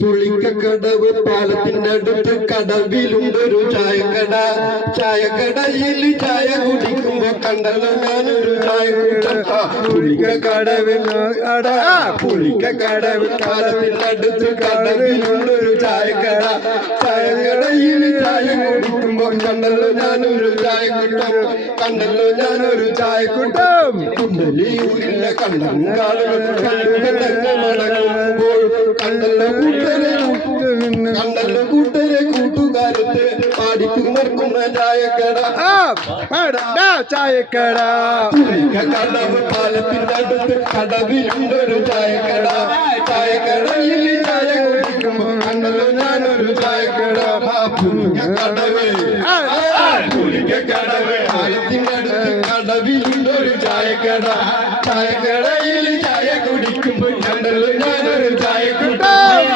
പുളിക്കക്കടവ് പാലത്തിന്റെ അടുത്ത് കടവിലുണ്ടൊരു ചായക്കട. ചായക്കടയിൽ ചായ കുടിക്കുമ്പോ കണ്ടല്ലോ ഞാനൊരു ചായക്കൂട്ടം. പുളിക്കക്കടവ് പാലത്തിന്റെ അടുത്ത് കടവിലുണ്ടൊരു ചായക്കട. ചായക്കടയിൽ ചായ കുടിക്കുമ്പോ കണ്ടല്ലോ ഞാനൊരു ചായക്കൂട്ടം. കണ്ടല്ലോ ഞാനൊരു ചായക്കൂട്ടം. കുണ്ടലിയൂരിലെ കണ്ടങ്കാളുകൾ കണ്ടുകണ്ടങ്ങ് മടങ്ങുമ്പോൾ കണ്ടല്ലോ കൂട്ടുകാരത്ത് പാടിക്കുന്നർക്കുന്ന ചായക്കട. ചായക്കട കടവ് പാലത്തിന്റെ അടുത്ത് കടവിലുണ്ടൊരു ചായക്കട. ചായക്കടയിൽ ചായ കുടിക്കുമ്പോ കണ്ടല്ലോ ഞാനൊരു ചായക്കട. കടവ് പാലത്തിന്റെ അടുത്ത് കടവിലുണ്ടൊരു ചായക്കട. ചായക്കടയിൽ ചായ കുടിക്കുമ്പോ കണ്ടല്ലോ ഞാനൊരു ചായക്കട. ചായ